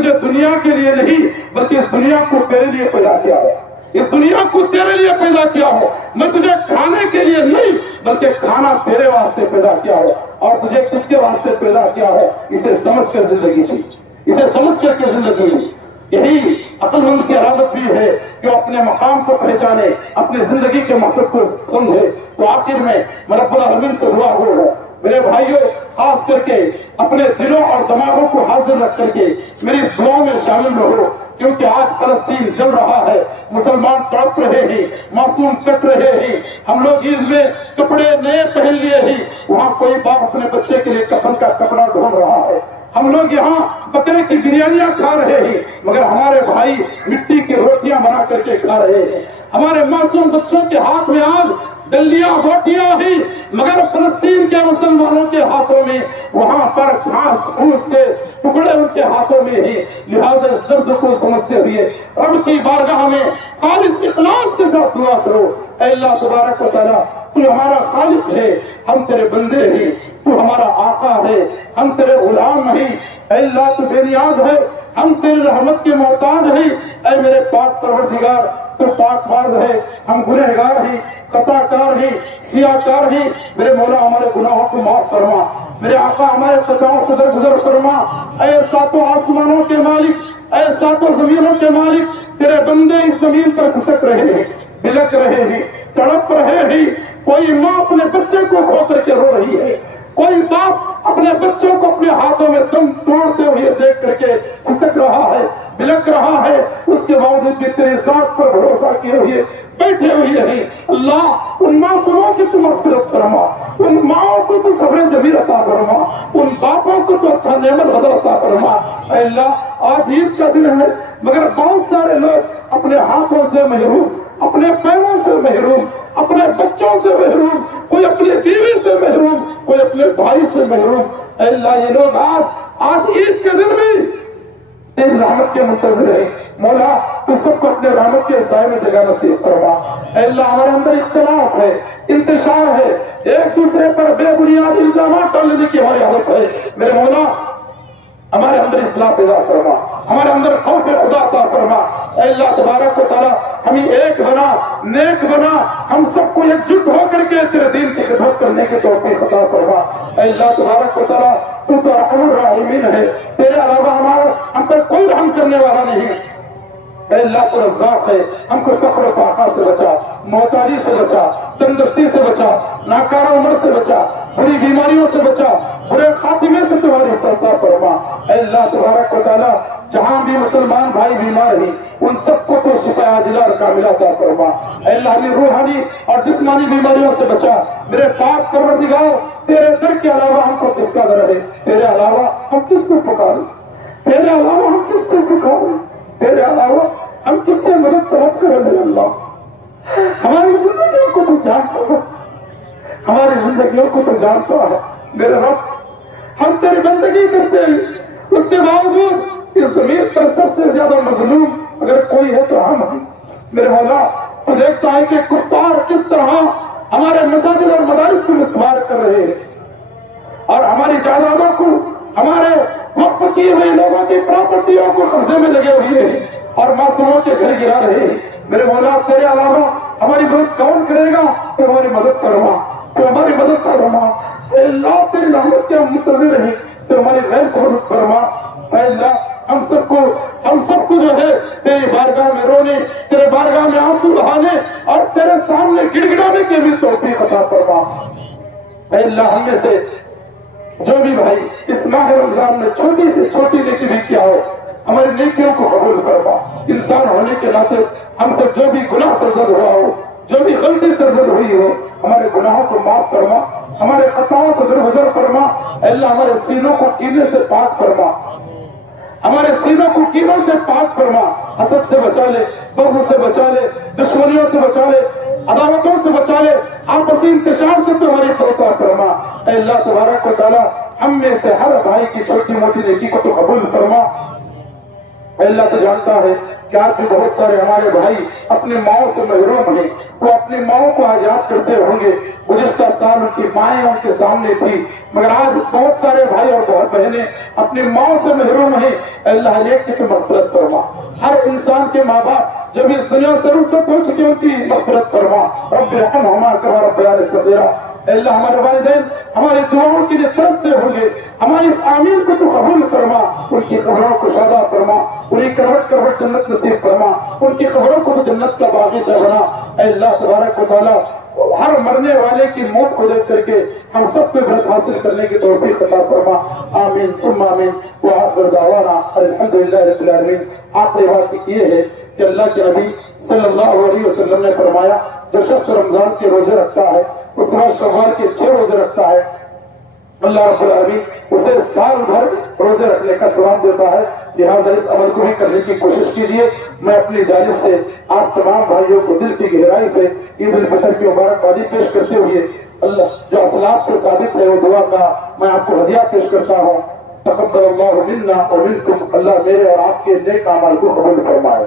تجھے دنیا کے لیے نہیں بلکہ اس دنیا کو تیرے لیے پیدا کیا ہے، اس دنیا کو تیرے لیے پیدا کیا ہو۔ میں تجھے کھانے کے لیے نہیں بلکہ کھانا تیرے واسطے پیدا کیا ہو، اور تجھے کس کے واسطے پیدا کیا ہو اسے سمجھ کر زندگی جی، اسے سمجھ کر کے زندگی لی۔ یہی عقل مند کی علامت بھی ہے کہ وہ اپنے مقام کو پہچانے، اپنی زندگی کے مقصد کو سمجھے۔ تو آخر میں رب العالمین سے دعا ہو میرے بھائیوں، خاص کر کے اپنے دلوں اور دماغوں کو حاضر رکھ کر کے میری اس دعا میں شامل رہو، کیونکہ آج فلسطین جل رہا ہے، مسلمان تڑپ رہے ہیں، معصوم کٹ رہے ہیں۔ ہم لوگ عید میں کپڑے نئے پہن لیے ہیں، وہاں کوئی باپ اپنے بچے کے لیے کفن کا کپڑا ڈھونڈ رہا ہے۔ ہم لوگ یہاں بکرے کی بریانیاں کھا رہے ہیں، مگر ہمارے بھائی مٹی کی روٹیاں بنا کر کے کھا رہے ہیں۔ ہمارے معصوم بچوں کے ہاتھ میں آج ڈلیاں بوٹیاں ہیں، مگر فلسطین کے مسلمانوں کے ہاتھوں میں وہاں پر گھاس پھوس کے ٹکڑے ان کے ہاتھوں میں ہیں۔ لہٰذا اس درد کو سمجھتے ہوئے رب کی بارگاہ میں خالص اخلاص کے ساتھ دعا کرو، اے اللہ تبارک و تعالیٰ تو ہمارا خالق ہے، ہم تیرے بندے ہیں، تو ہمارا آقا ہے، ہم تیرے غلام ہیں۔ اے اللہ تو بے نیاز ہے، ہم تیری رحمت کے محتاج ہیں۔ اے میرے پاک پروردگار تو پاک باز ہے، ہم گنہگار ہیں، خطا کار ہیں، سیاہ کار ہیں۔ میرے مولا ہمارے گناہوں کو معاف فرما، میرے آقا ہمارے خطاؤں سے درگزر فرما۔ اے ساتوں آسمانوں کے مالک، اے ساتوں زمینوں کے مالک، تیرے بندے اس زمین پر سسک رہے ہیں، بلک رہے ہیں، تڑپ رہے ہیں۔ کوئی ماں اپنے بچے کو کھو کر کے رو رہی ہے، کوئی باپ اپنے بچوں کو اپنے ہاتھوں میں دم توڑتے ہوئے دیکھ کر کے سسک رہا ہے، بلک رہا ہے۔ اس کے باوجود بھی تیری ذات پر بھروسہ کیے ہوئے بیٹھے ہوئے ہیں۔ اللہ ان معصوموں کی تو مغفرت فرما، ان ماؤں کو تو صبر جمیل عطا فرما، ان باپوں کو تو اچھا نعمت بدل عطا فرما۔ اے اللہ آج عید کا دن ہے، مگر بہت سارے لوگ اپنے ہاتھوں سے محروم، اپنے پیروں سے محروم، اپنے بچوں سے محروم، کوئی اپنی بیوی سے محروم، کوئی اپنے بھائی سے محروم۔ اے اللہ یہ لوگ آج عید کے دن بھی تیری رحمت کے منتظر ہے۔ مولا تو سب کو اپنے رحمت کے سائے میں جگہ نصیب فرما۔ اے اللہ ہمارے اندر اختلاف ہے، انتشار ہے، ایک دوسرے پر بے بنیاد الزامات ڈالنے کی ہماری عادت ہے۔ میرے مولا ہمارے اندر اصلاح پیدا فرما، ہمارے اندر خوف خدا عطا فرما۔ اے اللہ تبارک و تعالیٰ ہمیں ایک بنا، نیک بنا، ہم سب کو ایکجٹ ہو کر کے تیرے دین کی خدمت کرنے کی توفیق عطا فرما۔ اے اللہ تبارک و تعالیٰ تو ارحم الراحمین ہے، تیرے علاوہ ہم پر کوئی رحم کرنے والا نہیں۔ اے اللہ تو رزاق ہے، ہم کو فقر و فاقہ سے بچا، محتاجی سے بچا، تندرستی سے بچا، ناکارہ عمر سے بچا، بری بیماریوں سے بچا، برے خاتمے سے تمہاری عطا فرما۔ اے اللہ تبارک و تعالیٰ جہاں بھی مسلمان بھائی بیمار ہیں ان سب کو تو شفا عاجلہ اور کاملہ عطا فرما۔ اے اللہ ہمیں روحانی اور جسمانی بیماریوں سے بچا۔ میرے پاک پروردگار تیرے در کے علاوہ ہم کو کس کا در ہے؟ تیرے علاوہ ہم کس کو پکاریں؟ تیرے علاوہ ہم کس کو پکاریں؟ تیرے علاوہ ہم کس سے مدد طلب کریں؟ میرے اللہ ہماری زندگیوں کو تو جانتا ہے، ہماری زندگیوں کو تو جانتا ہے۔ میرے رب ہم تیری بندگی کرتے ہیں، اس کے باوجود اس زمین پر سب سے زیادہ مظلوم اگر کوئی ہے تو ہم ہیں۔ میرے مولا تو دیکھتا ہے کہ کفار کس طرح ہمارے مساجد اور مدارس کو مسمار کر رہے ہیں اور ہماری جائیدادوں کو، ہمارے وقف کیے ہوئے لوگوں کی پراپرٹیوں کو قبضے میں لگے ہوئے ہیں اور معصوموں کے گھر گرا رہے ہیں۔ میرے مولا تیرے علاوہ ہماری مدد کون کرے گا؟ تو ہماری مدد فرما، تو ہماری مدد فرما۔ اے اللہ تیری رحمت کے ہم منتظر ہیں، تو ہماری غیر سے مدد فرما۔ اے اللہ ہم سب کو جو ہے تیری بارگاہ میں رونے، تیرے بارگاہ میں آنسو بہانے اور تیرے سامنے گڑ گڑانے کی بھی توفیق عطا فرما۔ اے اللہ ہم میں سے جو بھی بھائی اس ماہ رمضان میں چھوٹی سے چھوٹی نیکی بھی کیا ہو ہماری نیکیوں کو قبول فرما۔ انسان ہونے کے ناطے ہم سے جو بھی گناہ سرزد ہوا ہو، جو بھی غلطی سرزد ہوئی ہو، ہمارے گناہوں کو معاف فرما، ہمارے خطاؤں سے درگزر فرما۔ اے اللہ ہمارے سینوں کو کینے سے پاک فرما، ہمارے سینوں کو کینوں سے پاک فرما، حسد سے بچا لے، بغض سے بچا لے، دشمنیوں سے بچا لے، عداوتوں سے بچا لے، آپسی انتشار سے تو ہماری عطا فرما۔ اے اللہ تبارک و تعالیٰ ہم میں سے ہر بھائی کی چھوٹی موٹی نیکی کو تو قبول فرما۔ اے اللہ تو جانتا ہے کہ آج بھی بہت سارے ہمارے بھائی اپنی ماؤں سے محروم ہیں، وہ اپنی ماؤں کو آزاد کرتے ہوں گے۔ گزشتہ سال ان کی مائیں ان کے سامنے تھی، مگر آج بہت سارے بھائی اور بہت بہنیں اپنی ماؤں سے محروم ہیں۔ اے اللہ ایک کی تو مغفرت فرما، ہر انسان کے ماں باپ جب اس دنیا سے رخصت ہو چکے ان کی مغفرت فرما۔ رب ارحمہما کما ربیانی صغیرا۔ اے اللہ ہمارے والدین ہماری دعاؤں کے لیے ترستے ہوں گے، ہماری اس آمین کو تو قبول فرما، ان کی قبروں کو شادہ فرما، انہیں کروٹ کروٹ جنت نصیب فرما، ان کی قبروں کو تو جنت کا باغیچہ بنا۔ اے اللہ تبارک و تعالی ہر مرنے والے کی موت کو دیکھ کر کے ہم سب کو عبرت حاصل کرنے کی توفیق عطا فرما۔ آمین ثم آمین وآخر دعوانا الحمدللہ رب العالمین۔ آخری بات یہ ہے کہ اللہ کے نبی صلی اللہ علیہ وسلم نے فرمایا جو شخص رمضان کے روزے رکھتا ہے اس کے بعد شوال کے 6 روزے رکھتا ہے، اللہ رب العالمین اسے سال بھر روزے رکھنے کا ثواب دیتا ہے۔ لہٰذا اس عمل کو بھی کرنے کی کوشش کیجیے۔ میں اپنی جانب سے آپ تمام بھائیوں کو دل کی گہرائی سے عید الفطر کی مبارکبادی پیش کرتے ہوئے اللہ جو اسلاف سے ثابت ہے وہ دعا کا میں آپ کو ہدیہ پیش کرتا ہوں۔ تقبل اللہ منا ومنکم، اللہ میرے اور آپ کے نیک اعمال کو قبول فرمائے۔